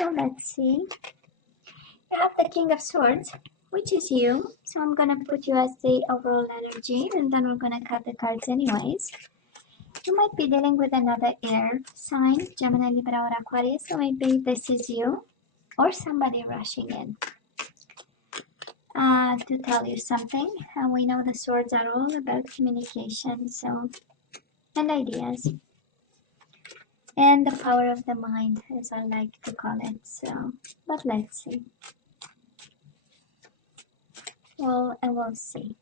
So let's see. You have the King of Swords, which is you. So I'm gonna put you as the overall energy, and then we're gonna cut the cards anyways. You might be dealing with another air sign, Gemini, Libra, or Aquarius. So maybe this is you or somebody rushing in to tell you something. And we know the swords are all about communication, so, and ideas. And the power of the mind, as I like to call it. So, but let's see. Well, and we'll see.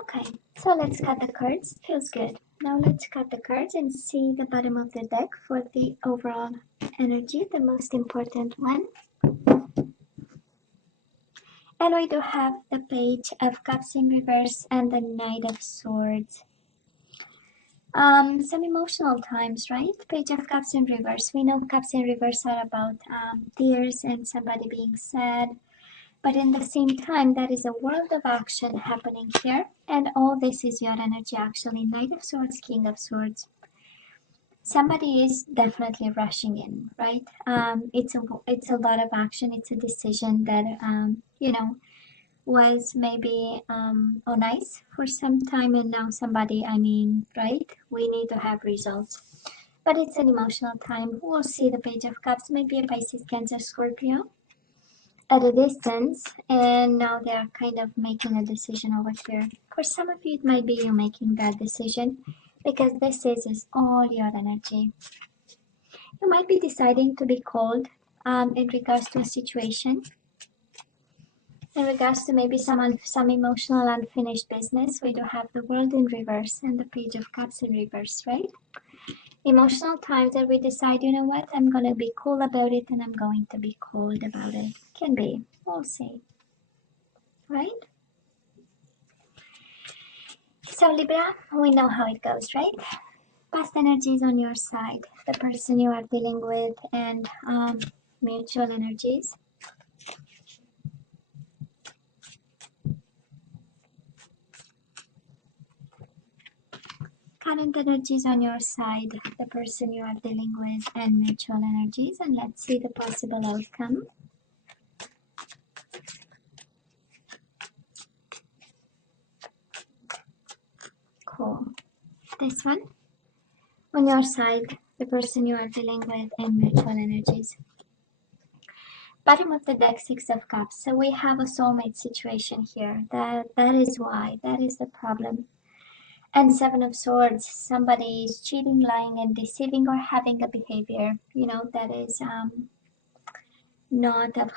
Okay, so let's cut the cards. Feels good. Now let's cut the cards and see the bottom of the deck for the overall energy, the most important one. And we do have the Page of Cups in reverse and the Knight of Swords. Some emotional times, right? Page of Cups in reverse. We know Cups in reverse are about tears and somebody being sad. But in the same time, there is a world of action happening here. And all this is your energy actually. Knight of Swords, King of Swords. Somebody is definitely rushing in, right? It's a lot of action. It's a decision that, you know, was maybe on ice for some time, and now somebody, I mean, right? We need to have results. But it's an emotional time. We'll see the Page of Cups, maybe a Pisces, Cancer, Scorpio at a distance, and now they're kind of making a decision over here. For some of you, it might be you making that decision because this is all your energy. You might be deciding to be cold in regards to a situation. In regards to maybe some emotional unfinished business, we do have the World in reverse and the Page of Cups in reverse, right? Emotional times that we decide, you know what, I'm going to be cool about it and I'm going to be cold about it. Can be. We'll see. Right? So Libra, we know how it goes, right? Past energies on your side, the person you are dealing with, and mutual energies. Current energies on your side, the person you are dealing with, and mutual energies. And let's see the possible outcome. Cool. This one. On your side, the person you are dealing with, and mutual energies. Bottom of the deck, Six of Cups. So we have a soulmate situation here. That is why. That is the problem. And Seven of Swords, somebody is cheating, lying, and deceiving, or having a behavior, you know, that is not of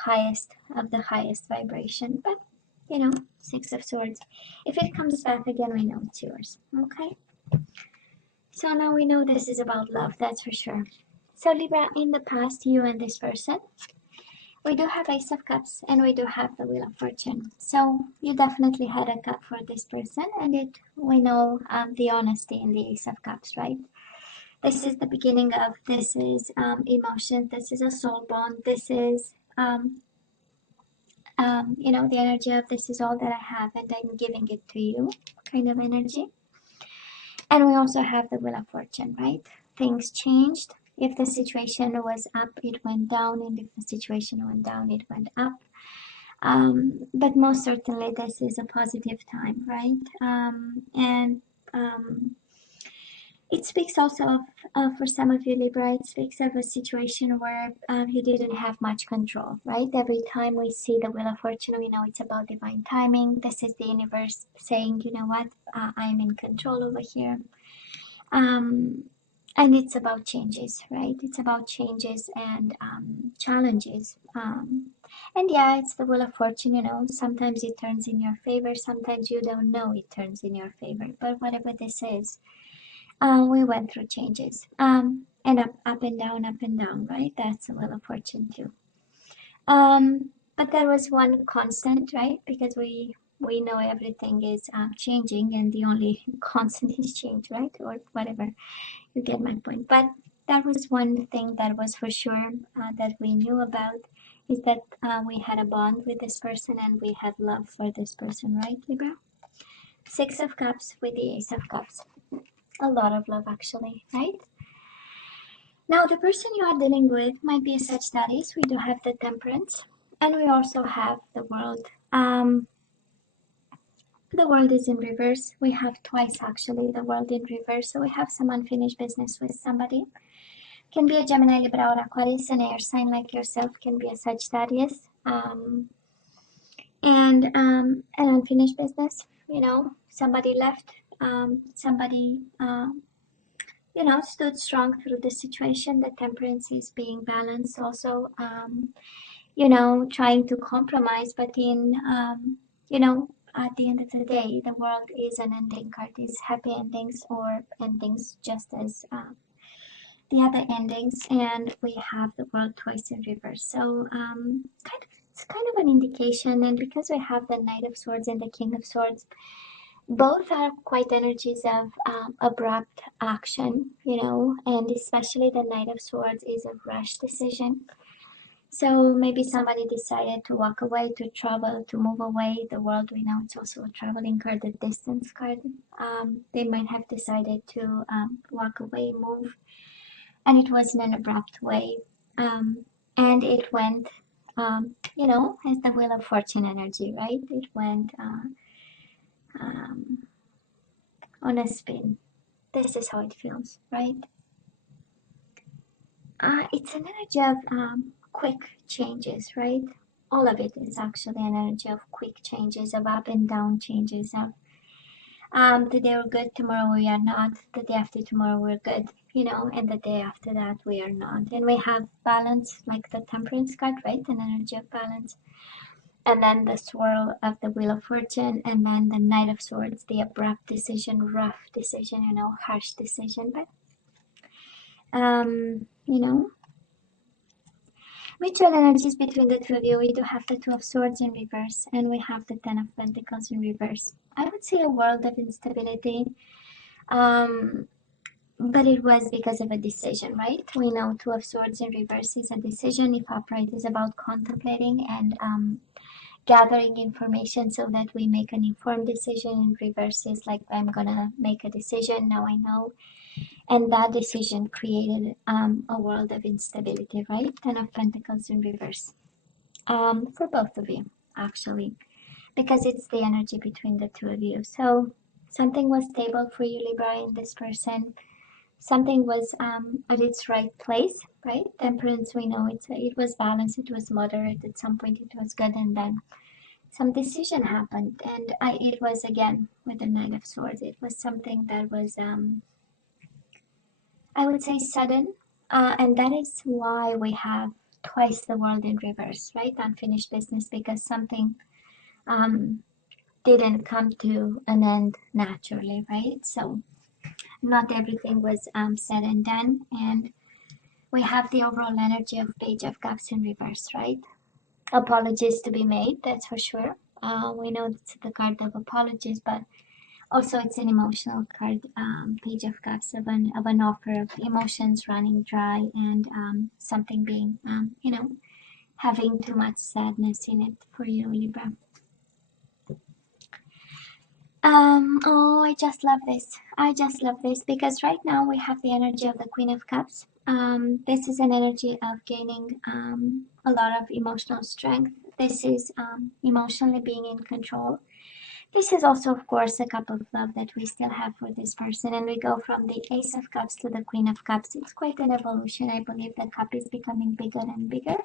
the highest vibration. But, you know, Six of Swords. If it comes back again, we know it's yours. Okay? So now we know this is about love, that's for sure. So Libra, in the past, you and this person, we do have Ace of Cups and we do have the Wheel of Fortune. So you definitely had a cup for this person, and we know the honesty in the Ace of Cups, right? This is the beginning of, this is emotion, this is a soul bond, this is, you know, the energy of this is all that I have and I'm giving it to you kind of energy. And we also have the Wheel of Fortune, right? Things changed. If the situation was up, it went down, and if the situation went down, it went up. But most certainly, this is a positive time, right? It speaks also of, for some of you Libra, it speaks of a situation where you didn't have much control, right? Every time we see the Wheel of Fortune, we know it's about divine timing. This is the universe saying, you know what, I'm in control over here. And it's about changes, right? It's about changes and challenges. And yeah, it's the Wheel of Fortune, you know, sometimes it turns in your favor, sometimes you don't know it turns in your favor. But whatever this is, we went through changes. And up and down, right? That's the Wheel of Fortune too. But there was one constant, right? Because we know everything is changing, and the only constant is change, right? Or whatever. You get my point. But that was one thing that was for sure that we knew about, is that we had a bond with this person and we had love for this person, right, Libra? Six of Cups with the Ace of Cups. a lot of love actually, right? Now, the person you are dealing with might be a Sagittarius. We do have the Temperance, and we also have the World. The World is in reverse. We have twice actually the World in reverse. So we have some unfinished business with somebody. Can be a Gemini, Libra, or Aquarius, an air sign like yourself. Can be a Sagittarius. And an unfinished business. You know, somebody left. Somebody you know, stood strong through the situation. The Temperance is being balanced also, you know, trying to compromise, but in, you know, at the end of the day, the World is an ending card, is happy endings or endings just as the other endings, and we have the World twice in reverse. So it's kind of an indication, and because we have the Knight of Swords and the King of Swords, both are quite energies of abrupt action, you know, and especially the Knight of Swords is a rush decision. So maybe somebody decided to walk away, to travel, to move away. The World, we know it's also a traveling card, a distance card. They might have decided to walk away, move, and it was in an abrupt way. And it went, you know, as the Wheel of Fortune energy, right? It went um, on a spin. This is how it feels, right? It's an energy of quick changes, right? All of it is actually an energy of quick changes, of up and down changes, of today we're good, tomorrow we are not, the day after tomorrow we're good, you know, and the day after that we are not. And we have balance, like the Temperance card, right? An energy of balance. And then the swirl of the Wheel of Fortune, and then the Knight of Swords, the abrupt decision, rough decision, you know, harsh decision. But you know, mutual energies between the two of you. We do have the Two of Swords in reverse, and we have the Ten of Pentacles in reverse. I would say a world of instability, but it was because of a decision, right? We know Two of Swords in reverse is a decision. If upright is about contemplating and gathering information so that we make an informed decision. In reverse is like, I'm gonna make a decision, now I know. And that decision created a world of instability, right? Ten of Pentacles in reverse. For both of you, actually, because it's the energy between the two of you. So something was stable for you, Libra, in this person. Something was at its right place, right? Temperance, we know it was balanced, it was moderate. At some point it was good, and then some decision happened, and it was again with the Knight of Swords. It was something that was I would say sudden, and that is why we have twice the World in reverse, right? Unfinished business, because something didn't come to an end naturally, right? So not everything was said and done, and we have the overall energy of Page of Cups in reverse, right? Apologies to be made, that's for sure. We know it's the card of apologies, but also it's an emotional card, Page of Cups, of an offer of emotions running dry, and something being, you know, having too much sadness in it for you, Libra. Oh, I just love this. I just love this because right now we have the energy of the Queen of Cups. This is an energy of gaining a lot of emotional strength. This is emotionally being in control. This is also, of course, a cup of love that we still have for this person. And we go from the Ace of Cups to the Queen of Cups. It's quite an evolution. I believe the cup is becoming bigger and bigger.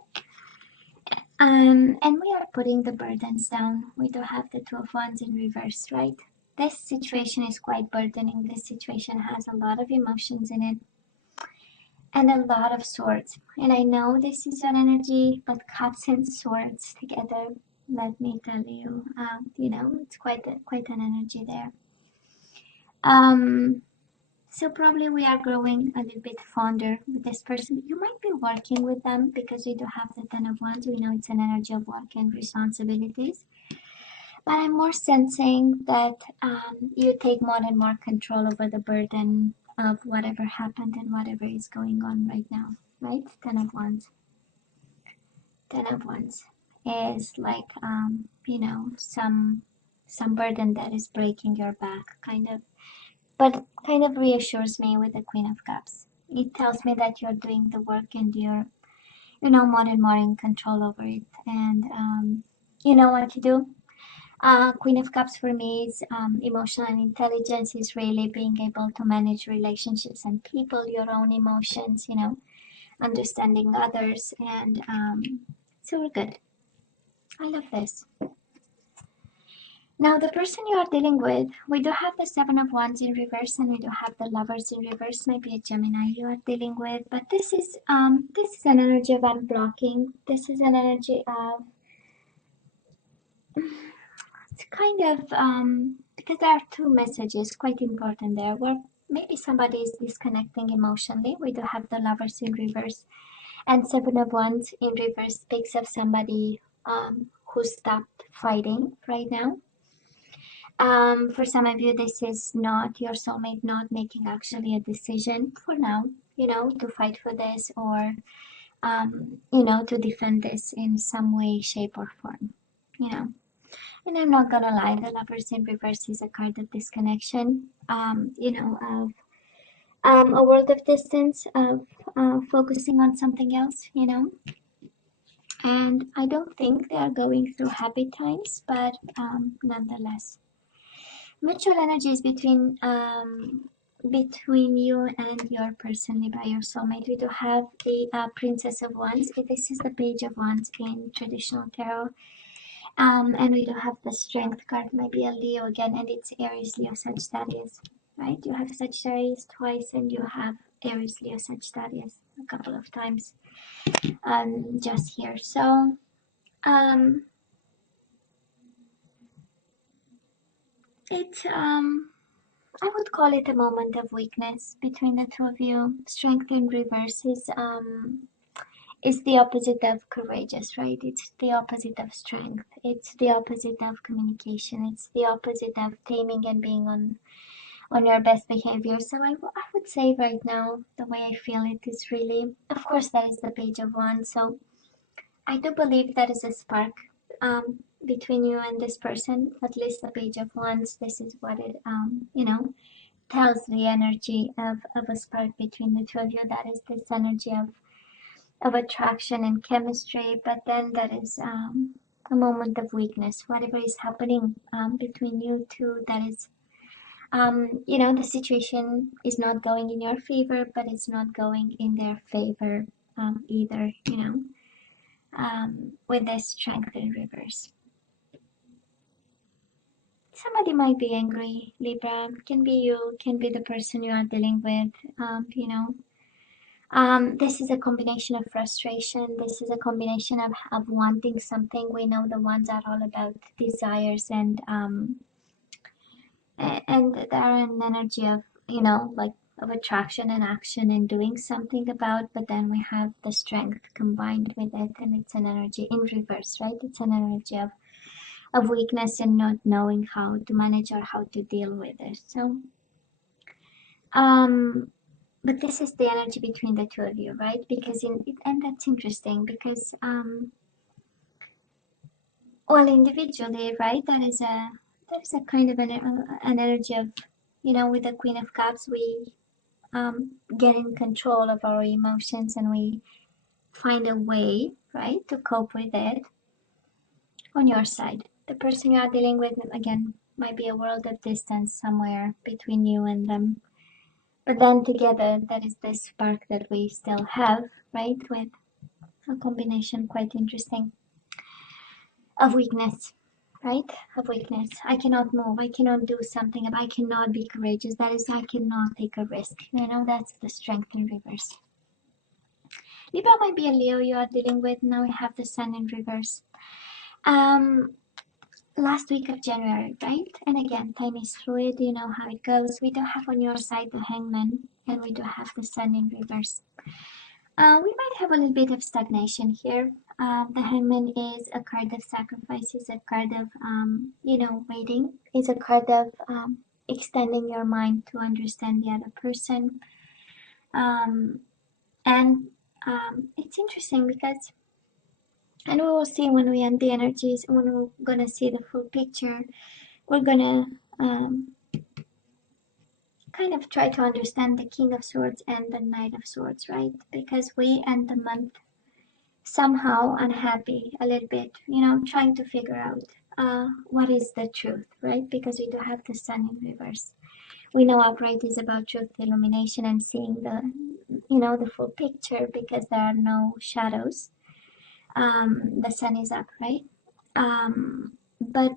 And we are putting the burdens down. We do have the Two of Wands in reverse, right? This situation is quite burdening. This situation has a lot of emotions in it and a lot of swords. And I know this is an energy, but cups and swords together, let me tell you, you know, it's quite an energy there. So probably we are growing a little bit fonder with this person. You might be working with them because you do have the Ten of Wands. We know it's an energy of work and responsibilities. But I'm more sensing that you take more and more control over the burden of whatever happened and whatever is going on right now, right? Ten of Wands. Ten of Wands is like, you know, some burden that is breaking your back, kind of. but kind of reassures me with the Queen of Cups. It tells me that you're doing the work and you're, more and more in control over it. And you know what to do. Queen of Cups for me is emotional intelligence, is really being able to manage relationships and people, your own emotions, understanding others, and so we're good. I love this. Now, the person you are dealing with, we do have the Seven of Wands in reverse, and we do have the Lovers in reverse. Maybe a Gemini you are dealing with, but this is an energy of unblocking. This is an energy of it's kind of because there are two messages quite important there. Where maybe somebody is disconnecting emotionally. We do have the Lovers in reverse, and Seven of Wands in reverse speaks of somebody who stopped fighting right now. For some of you, this is not your soulmate not making actually a decision for now, to fight for this or, to defend this in some way, shape, or form, you know. And I'm not gonna lie, the Lovers in reverse is a card of disconnection, of a world of distance, of focusing on something else, And I don't think they are going through happy times, but nonetheless. Mutual energies between you and your person, Libra, your soulmate. We do have the Princess of Wands. This is the Page of Wands in traditional tarot. And we do have the Strength card, maybe a Leo again, and it's Aries, Leo, Sagittarius, right? You have Sagittarius twice, and you have Aries, Leo, Sagittarius a couple of times, just here. So, it's I would call it a moment of weakness between the two of you. Strength in reverse is the opposite of courageous, right? It's the opposite of strength. It's the opposite of communication. It's the opposite of taming and being on your best behavior. So I would say right now, the way I feel it is really, of course, that is the Page of Wands. So I do believe that is a spark between you and this person, at least the Page of Wands. This is what it, tells the energy of a spark between the two of you. That is this energy of attraction and chemistry, but then that is a moment of weakness. Whatever is happening between you two, that is, the situation is not going in your favor, but it's not going in their favor either, with this Strength in reverse. Somebody might be angry, Libra. Can be you, can be the person you are dealing with, this is a combination of frustration. This is a combination of wanting something. We know the ones are all about desires and there are an energy of, like of attraction and action and doing something about, but then we have the strength combined with it, and it's an energy in reverse, right? It's an energy of weakness and not knowing how to manage or how to deal with it. So but this is the energy between the two of you, right? Because and that's interesting because well, individually, right, that is a kind of an energy of, with the Queen of Cups, we get in control of our emotions and we find a way, right, to cope with it. On your side, the person you are dealing with, again, might be a world of distance somewhere between you and them. But then together, that is the spark that we still have, right? With a combination quite interesting of weakness, right? Of weakness. I cannot move. I cannot do something. I cannot be courageous. That is, I cannot take a risk. That's the Strength in reverse. Libra might be a Leo you are dealing with. Now we have the Sun in reverse. Last week of January, right? And again, time is fluid. You know how it goes. We do have on your side the Hangman, and we do have the Sun in reverse. We might have a little bit of stagnation here. The Hangman is a card of sacrifice, is a card of, waiting, is a card of extending your mind to understand the other person. And it's interesting because, and we will see when we end the energies, when we're going to see the full picture, we're going to kind of try to understand the King of Swords and the Knight of Swords, right? Because we end the month somehow unhappy a little bit, trying to figure out what is the truth, right? Because we do have the Sun in reverse. We know upright is about truth, illumination, and seeing the full picture because there are no shadows. The Sun is up, right? But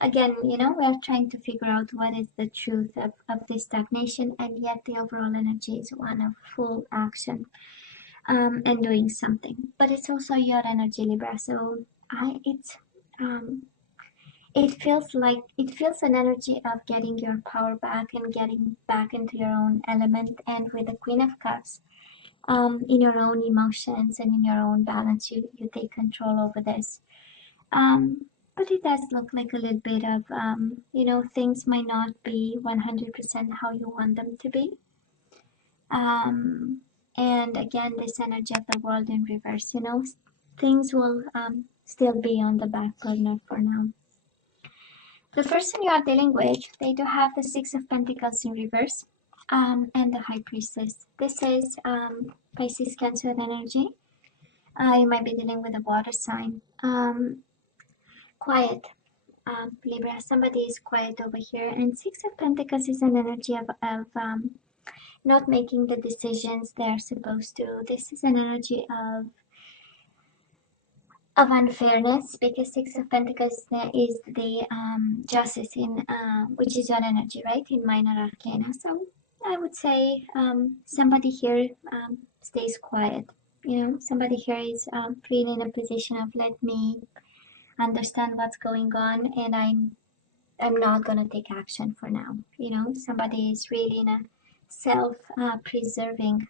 again, we are trying to figure out what is the truth of this stagnation, and yet the overall energy is one of full action and doing something. But it's also your energy, Libra. So it feels an energy of getting your power back and getting back into your own element. And with the Queen of Cups, in your own emotions and in your own balance, you take control over this. But it does look like a little bit of, things might not be 100% how you want them to be. And again, this energy of the world in reverse, things will still be on the back burner for now. The person you are dealing with, they do have the Six of Pentacles in reverse and the High Priestess. This is Pisces, Cancer energy. You might be dealing with a water sign. Quiet. Libra, somebody is quiet over here, and Six of Pentacles is an energy of not making the decisions they're supposed to. This is an energy of unfairness, because Six of Pentacles is the justice in which is your energy, right, in minor arcana. So I would say somebody here stays quiet. Somebody here is really in a position of, let me understand what's going on, and I'm not gonna take action for now. Somebody is really in a self-preserving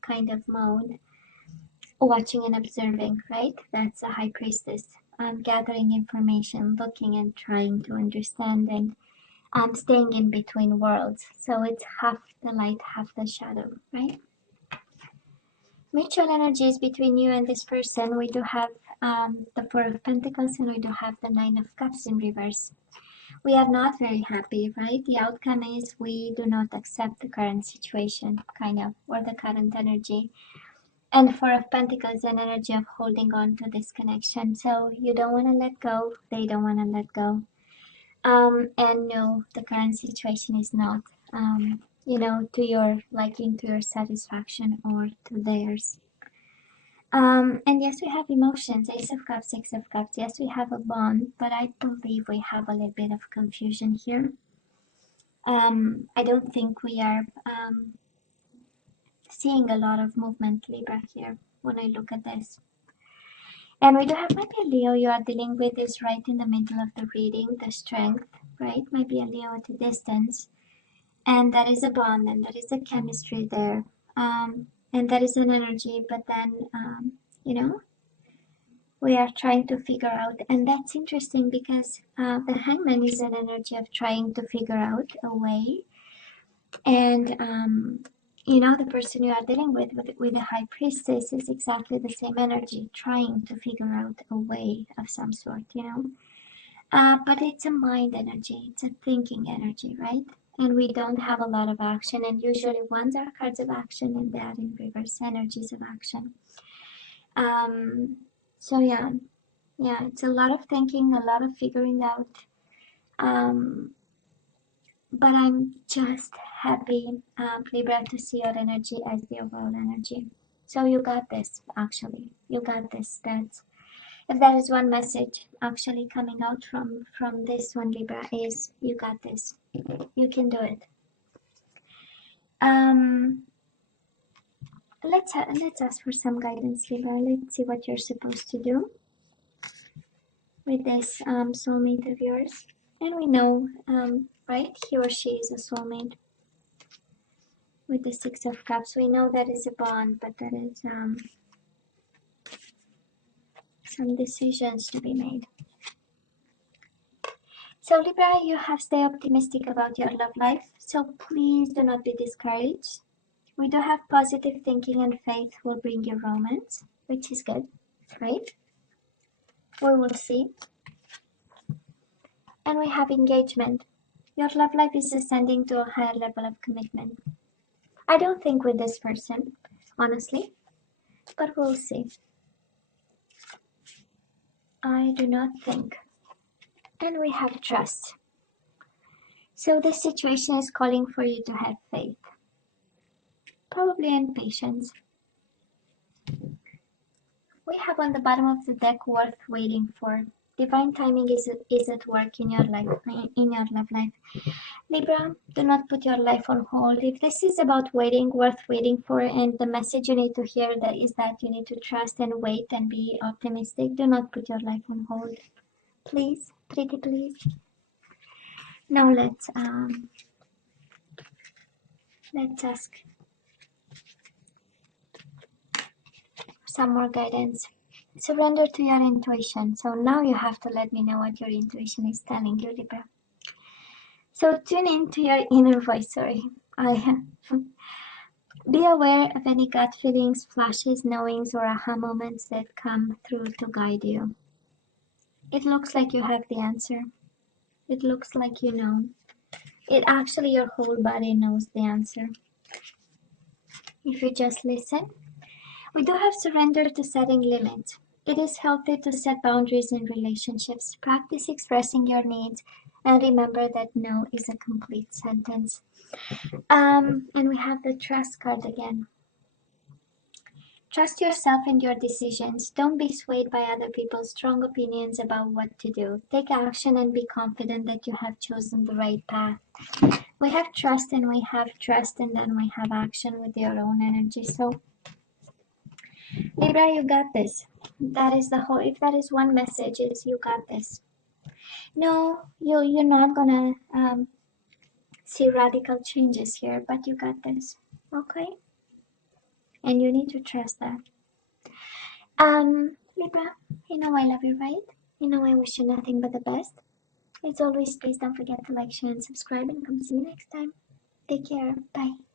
kind of mode, watching and observing, right? That's a High Priestess. Gathering information, looking and trying to understand, and staying in between worlds. So it's half the light, half the shadow, right? Mutual energies between you and this person. We do have the Four of Pentacles, and we do have the Nine of Cups in reverse. We are not very happy, right? The outcome is we do not accept the current situation, kind of, or the current energy. And Four of Pentacles, an energy of holding on to this connection. So you don't want to let go, they don't want to let go. And no, the current situation is not, to your liking, to your satisfaction, or to theirs. And yes, we have emotions, Ace of Cups, Six of Cups. Yes, we have a bond, but I believe we have a little bit of confusion here. I don't think we are seeing a lot of movement, Libra, here when I look at this. And we do have maybe a Leo you are dealing with is right in the middle of the reading, the Strength, right? Maybe a Leo at a distance. And that is a bond, and that is a chemistry there. And that is an energy, but then, we are trying to figure out, and that's interesting because the Hangman is an energy of trying to figure out a way. And, the person you are dealing with the High Priestess is exactly the same energy, trying to figure out a way of some sort, But it's a mind energy, it's a thinking energy, right? And we don't have a lot of action, and usually ones are cards of action, and they are in reverse energies of action. So yeah, it's a lot of thinking, a lot of figuring out. But I'm just happy, Libra, to see your energy as the overall energy. So you got this, actually. You got this. That's, if there is one message actually coming out from this one, Libra, is you got this. You can do it. Let's ask for some guidance, Libra. Let's see what you're supposed to do with this soulmate of yours. And we know, right, he or she is a soulmate. With the Six of Cups, we know that is a bond, but that is some decisions to be made. So Libra, you have stay optimistic about your love life, so please do not be discouraged. We do have positive thinking, and faith will bring you romance, which is good, right? We will see. And we have engagement. Your love life is ascending to a higher level of commitment. I don't think with this person, honestly, but we'll see. I do not think. And we have trust. So this situation is calling for you to have faith. Probably and patience. We have on the bottom of the deck worth waiting for. Divine timing is at work in your life, in your love life. Libra, do not put your life on hold. If this is about waiting, worth waiting for, and the message you need to hear that is that you need to trust and wait and be optimistic, do not put your life on hold. Please, pretty please. Now let's ask some more guidance. Surrender to your intuition. So now you have to let me know what your intuition is telling you, Libra. So tune into your inner voice. Sorry, be aware of any gut feelings, flashes, knowings, or aha moments that come through to guide you. It looks like you have the answer. It looks like you know. It actually, your whole body knows the answer. If you just listen. We do have surrender to setting limits. It is healthy to set boundaries in relationships. Practice expressing your needs and remember that no is a complete sentence. And we have the trust card again. Trust yourself and your decisions. Don't be swayed by other people's strong opinions about what to do. Take action and be confident that you have chosen the right path. We have trust and we have trust and then we have action with your own energy. So Libra, you got this. That is the whole, if that is one message, is you got this. No, you're not gonna see radical changes here, but you got this. Okay? And you need to trust that. Libra, you know I love you, right? You know I wish you nothing but the best. As always, please don't forget to like, share, and subscribe, and come see me next time. Take care. Bye.